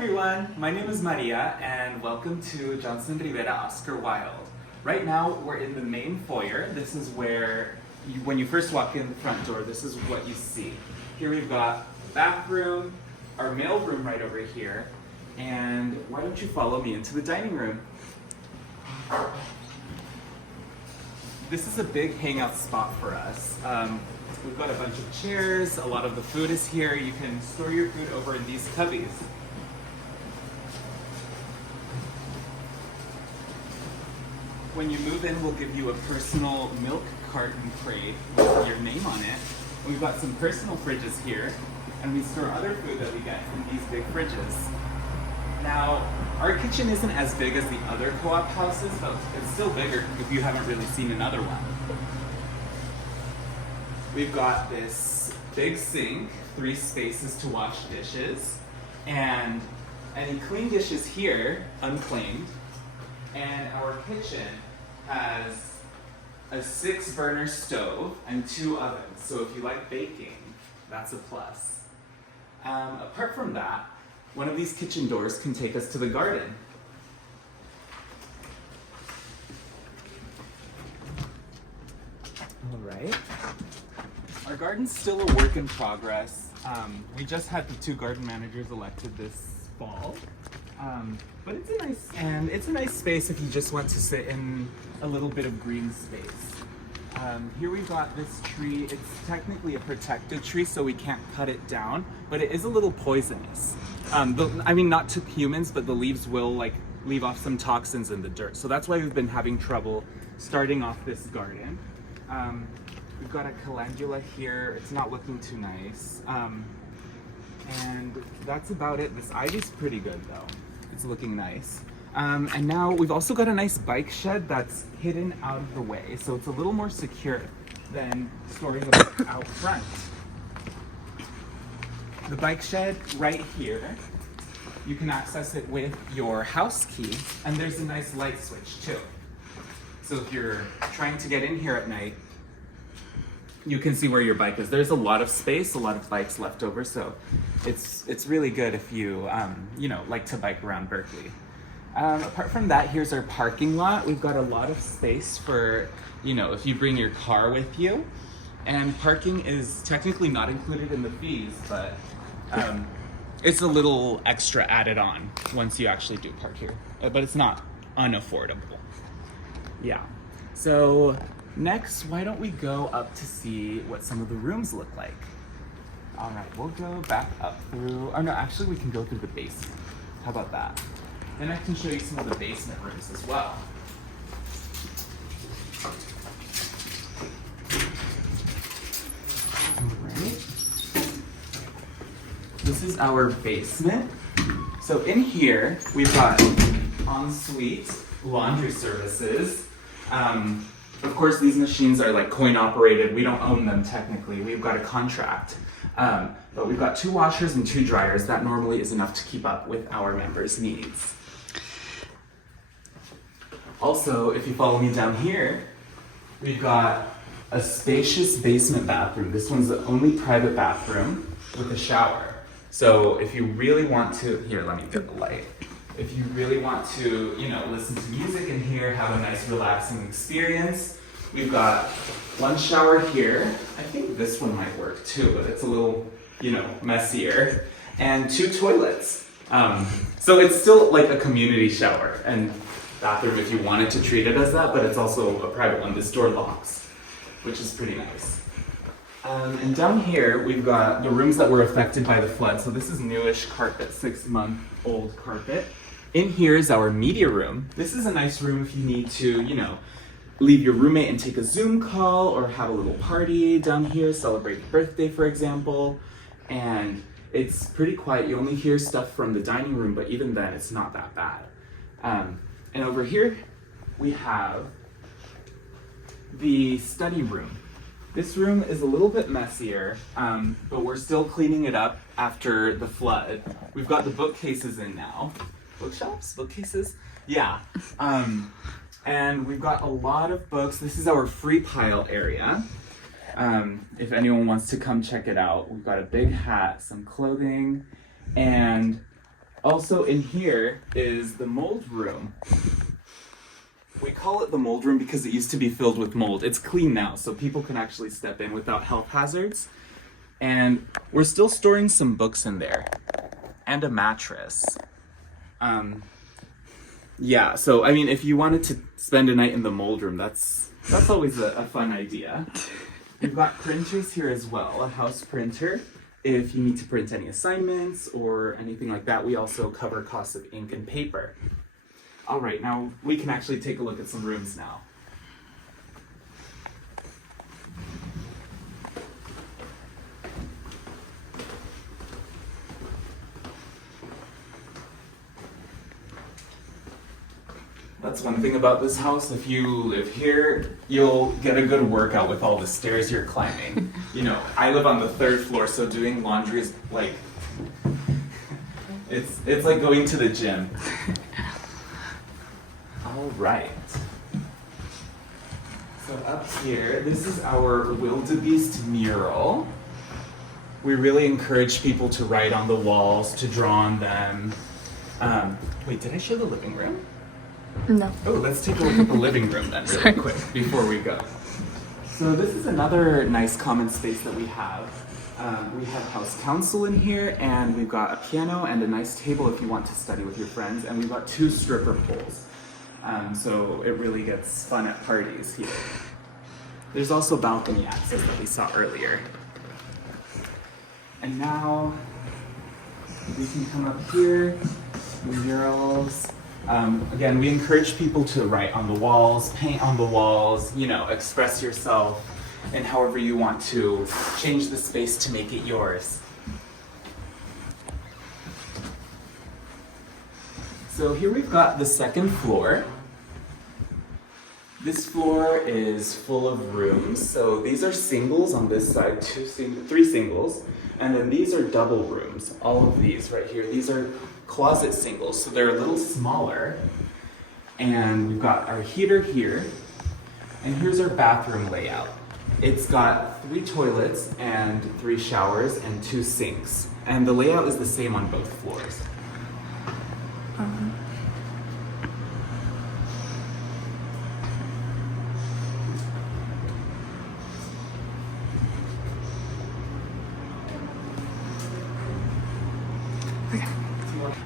everyone, my name is Maria and welcome to Johnson Rivera Oscar Wilde. Right now we're in the main foyer. This is where, when you first walk in the front door, this is what you see. Here we've got the bathroom, our mail room right over here, and why don't you follow me into the dining room. This is a big hangout spot for us. We've got a bunch of chairs, a lot of the food is here. You can store your food over in these cubbies. When you move in, we'll give you a personal milk carton crate with your name on it. And we've got some personal fridges here, and we store other food that we get from these big fridges. Now, our kitchen isn't as big as the other co-op houses, but it's still bigger if you haven't really seen another one. We've got this big sink, 3 spaces to wash dishes, and any clean dishes here, unclaimed. And our kitchen has a 6-burner stove and 2 ovens, so if you like baking, that's a plus. Apart from that, one of these kitchen doors can take us to the garden. All right. Our garden's still a work in progress. We just had the 2 garden managers elected this fall. But it's a nice space if you just want to sit in a little bit of green space. Here we've got this tree. It's technically a protected tree, so we can't cut it down, but it is a little poisonous. I mean, not to humans, but the leaves will leave off some toxins in the dirt. So that's why we've been having trouble starting off this garden. We've got a calendula here. It's not looking too nice. And that's about it. This ivy's pretty good though. It's looking nice. And now we've also got a nice bike shed that's hidden out of the way, so it's a little more secure than storing a bike out front. The bike shed right here, you can access it with your house key, and there's a nice light switch too. So if you're trying to get in here at night, you can see where your bike is. There's a lot of space, a lot of bikes left over, so it's really good if you like to bike around Berkeley. Apart from that, here's our parking lot. We've got a lot of space for, if you bring your car with you. And parking is technically not included in the fees, but it's a little extra added on once you actually do park here. But it's not unaffordable. Yeah. So next, why don't we go up to see what some of the rooms look like? All right, we'll go back up through, oh no, actually we can go through the basement. How about that? Then I can show you some of the basement rooms as well. All right. This is our basement. So in here, we've got ensuite laundry services. Of course, these machines are coin operated. We don't own them technically. We've got a contract. But we've got 2 washers and 2 dryers. That normally is enough to keep up with our members' needs. Also, if you follow me down here, we've got a spacious basement bathroom. This one's the only private bathroom with a shower. So if you really want to, here, let me get the light. If you really want to, listen to music in here, have a nice relaxing experience, we've got one shower here. I think this one might work too, but it's a little, messier. And 2 toilets. So it's still like a community shower and bathroom if you wanted to treat it as that, but it's also a private one. This door locks, which is pretty nice. And down here, we've got the rooms that were affected by the flood. So this is newish carpet, 6-month-old carpet. In here is our media room. This is a nice room if you need to, leave your roommate and take a Zoom call or have a little party down here, celebrate your birthday, for example. And it's pretty quiet. You only hear stuff from the dining room, but even then, it's not that bad. And over here, we have the study room. This room is a little bit messier, but we're still cleaning it up after the flood. We've got the bookcases in now. Bookshelves? Bookcases? Yeah. And we've got a lot of books. This is our free pile area. If anyone wants to come check it out, we've got a big hat, some clothing, and Also in here is the mold room. We call it the mold room because it used to be filled with mold. It's clean now, so people can actually step in without health hazards. And we're still storing some books in there and a mattress. Yeah, so I mean, if you wanted to spend a night in the mold room, that's always a fun idea. We've got printers here as well, a house printer. If you need to print any assignments or anything like that, we also cover costs of ink and paper. All right, now we can actually take a look at some rooms now. That's one thing about this house. If you live here, you'll get a good workout with all the stairs you're climbing. You know, I live on the 3rd floor, so doing laundry is like, it's like going to the gym. All right. So up here, this is our Wildebeest mural. We really encourage people to write on the walls, to draw on them. Wait, did I show the living room? No. Oh, let's take a look at the living room then really quick before we go. So this is another nice common space that we have. We have house council in here, and we've got a piano and a nice table if you want to study with your friends, and we've got 2 stripper poles. So it really gets fun at parties here. There's also balcony access that we saw earlier. And now we can come up here, murals. Again, we encourage people to write on the walls, paint on the walls, you know, express yourself in however you want to change the space to make it yours. So here we've got the 2nd floor. This floor is full of rooms. So these are singles on this side, 3 singles, and then these are double rooms. All of these right here, these are closet singles, so they're a little smaller. And we've got our heater here, and here's our bathroom layout. It's got 3 toilets and 3 showers and 2 sinks, and the layout is the same on both floors.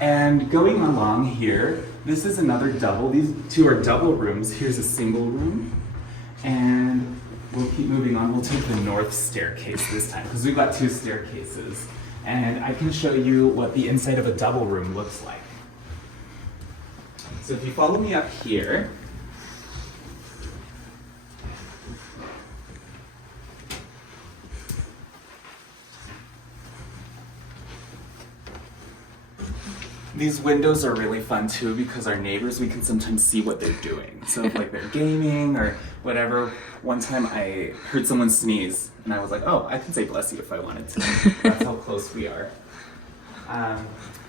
And going along here, this is another double. These 2 are double rooms. Here's a single room. And we'll keep moving on. We'll take the north staircase this time because we've got 2 staircases. And I can show you what the inside of a double room looks like. So if you follow me up here, these windows are really fun too because our neighbors, we can sometimes see what they're doing. So if like they're gaming or whatever, one time I heard someone sneeze and I was like, oh, I can say bless you if I wanted to. That's how close we are.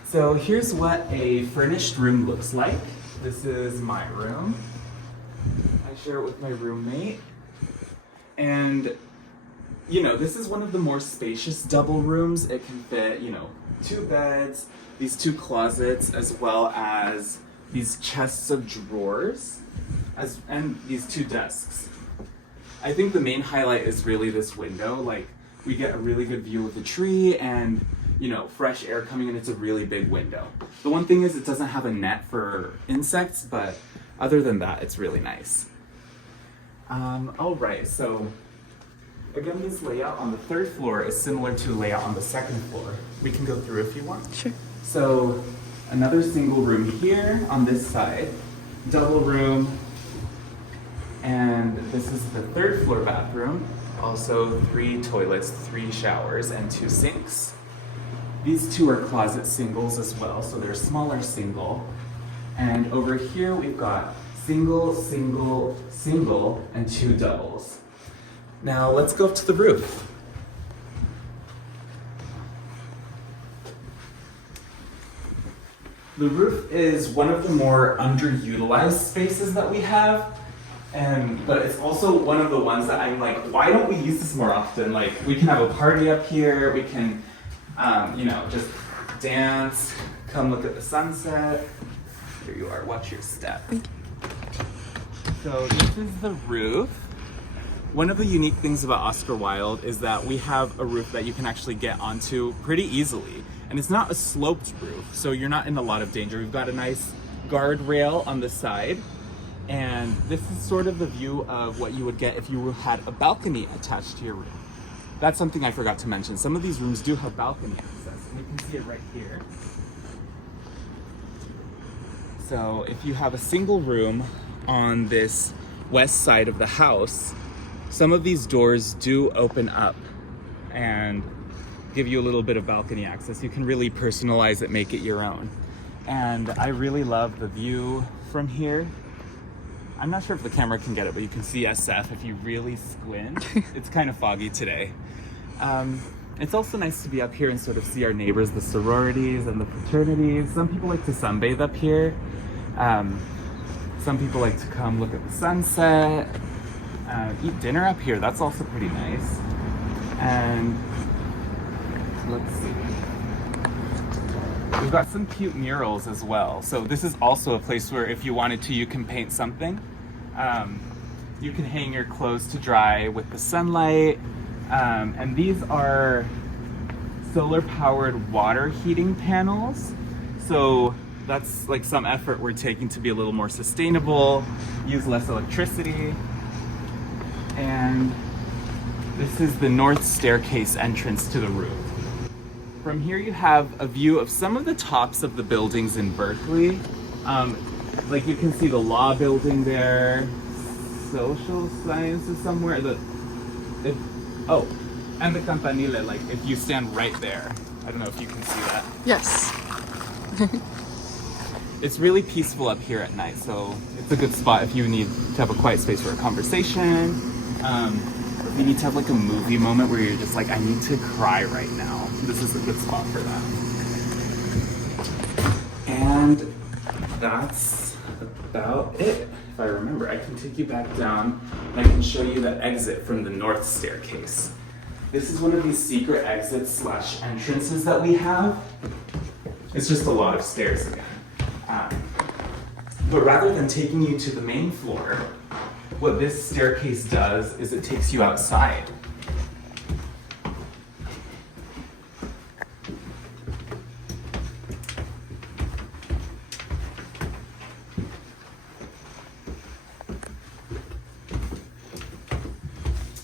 So here's what a furnished room looks like. This is my room. I share it with my roommate. And you know, this is one of the more spacious double rooms. It can fit, you know, 2 beds, these 2 closets, as well as these chests of drawers, and these 2 desks. I think the main highlight is really this window. Like, we get a really good view of the tree and, you know, fresh air coming in. It's a really big window. The one thing is it doesn't have a net for insects, but other than that, it's really nice. All right, so again, this layout on the 3rd floor is similar to the layout on the 2nd floor. We can go through if you want. Sure. So another single room here on this side, double room, and this is the 3rd floor bathroom. Also 3 toilets, 3 showers, and 2 sinks. These 2 are closet singles as well, so they're smaller single. And over here we've got single, single, single, and 2 doubles. Now let's go up to the roof. The roof is one of the more underutilized spaces that we have, but it's also one of the ones that I'm like, why don't we use this more often? Like, we can have a party up here, we can, you know, just dance, come look at the sunset. Here you are, watch your step. So this is the roof. One of the unique things about Oscar Wilde is that we have a roof that you can actually get onto pretty easily. And it's not a sloped roof, so you're not in a lot of danger. We've got a nice guardrail on the side. And this is sort of the view of what you would get if you had a balcony attached to your room. That's something I forgot to mention. Some of these rooms do have balcony access, and you can see it right here. So if you have a single room on this west side of the house, some of these doors do open up and give you a little bit of balcony access. You can really personalize it, make it your own. And I really love the view from here. I'm not sure if the camera can get it, but you can see SF if you really squint. It's kind of foggy today. It's also nice to be up here and sort of see our neighbors, the sororities and the fraternities. Some people like to sunbathe up here. Some people like to come look at the sunset, eat dinner up here. That's also pretty nice. And let's see. We've got some cute murals as well. So this is also a place where if you wanted to, you can paint something. You can hang your clothes to dry with the sunlight. And these are solar powered water heating panels. So that's like some effort we're taking to be a little more sustainable, use less electricity. And this is the north staircase entrance to the roof. From here you have a view of some of the tops of the buildings in Berkeley. Like you can see the law building there, social sciences somewhere. And the Campanile, like if you stand right there. I don't know if you can see that. Yes. It's really peaceful up here at night, so it's a good spot if you need to have a quiet space for a conversation. If you need to have like a movie moment where you're just like, I need to cry right now. This is a good spot for that. And that's about it. If I remember, I can take you back down and I can show you the exit from the north staircase. This is one of these secret exits / entrances that we have. It's just a lot of stairs again. But rather than taking you to the main floor, what this staircase does is it takes you outside.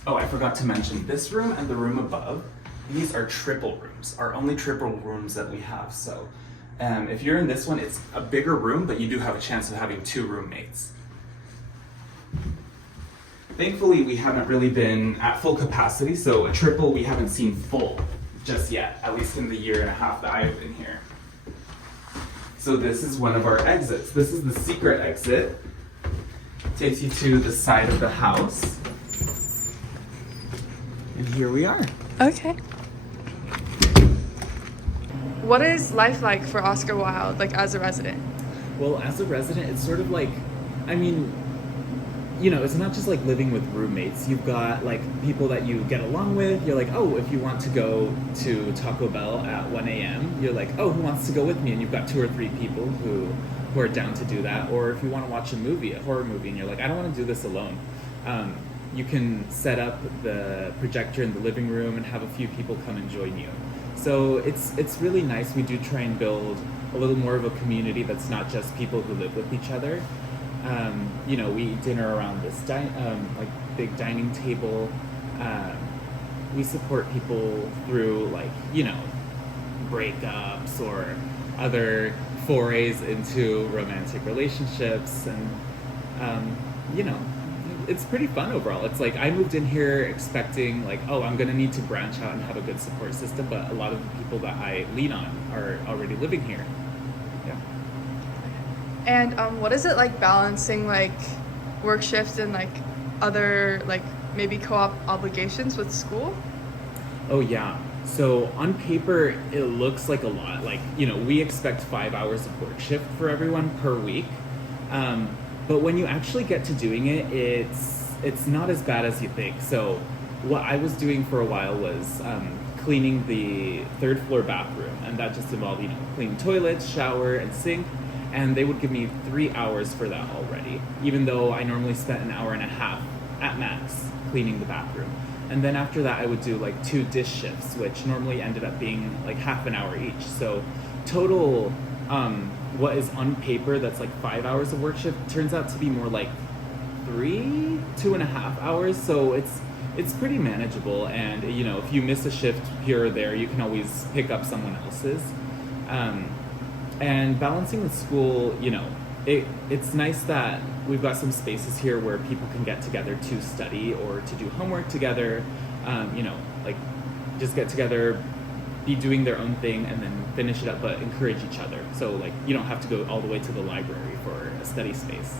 Oh, I forgot to mention this room and the room above. These are triple rooms, our only triple rooms that we have. So if you're in this one, it's a bigger room, but you do have a chance of having 2 roommates. Thankfully, we haven't really been at full capacity, so a triple we haven't seen full just yet, at least in the 1.5 years that I've been here. So this is one of our exits. This is the secret exit. It takes you to the side of the house. And here we are. Okay. What is life like for Oscar Wilde, like as a resident? Well, as a resident, it's sort of like, I mean, you know, it's not just like living with roommates. You've got like people that you get along with. You're like, oh, if you want to go to Taco Bell at 1 a.m., you're like, oh, who wants to go with me? And you've got 2 or 3 people who are down to do that. Or if you want to watch a movie, a horror movie, and you're like, I don't want to do this alone. You can set up the projector in the living room and have a few people come and join you. So it's really nice. We do try and build a little more of a community that's not just people who live with each other. You know, we eat dinner around this like big dining table. We support people through like, you know, breakups or other forays into romantic relationships, and you know, it's pretty fun overall. It's like I moved in here expecting like, oh, I'm gonna need to branch out and have a good support system, but a lot of the people that I lean on are already living here. Yeah. And what is it like balancing like work shifts and like other like maybe co-op obligations with school? Oh yeah. So on paper, it looks like a lot. Like, you know, we expect 5 hours of work shift for everyone per week. But when you actually get to doing it, it's not as bad as you think. So what I was doing for a while was cleaning the third floor bathroom, and that just involved, cleaning toilets, shower, and sink. And they would give me 3 hours for that already, even though I normally spent an hour and a half at max cleaning the bathroom. And then after that, I would do like 2 dish shifts, which normally ended up being like half an hour each. So total, what is on paper that's like 5 hours of work shift turns out to be more like 2.5 hours. So it's pretty manageable. And if you miss a shift here or there, you can always pick up someone else's. And balancing with school, it's nice that we've got some spaces here where people can get together to study or to do homework together, like just get together, be doing their own thing, and then finish it up, but encourage each other. So like you don't have to go all the way to the library for a study space.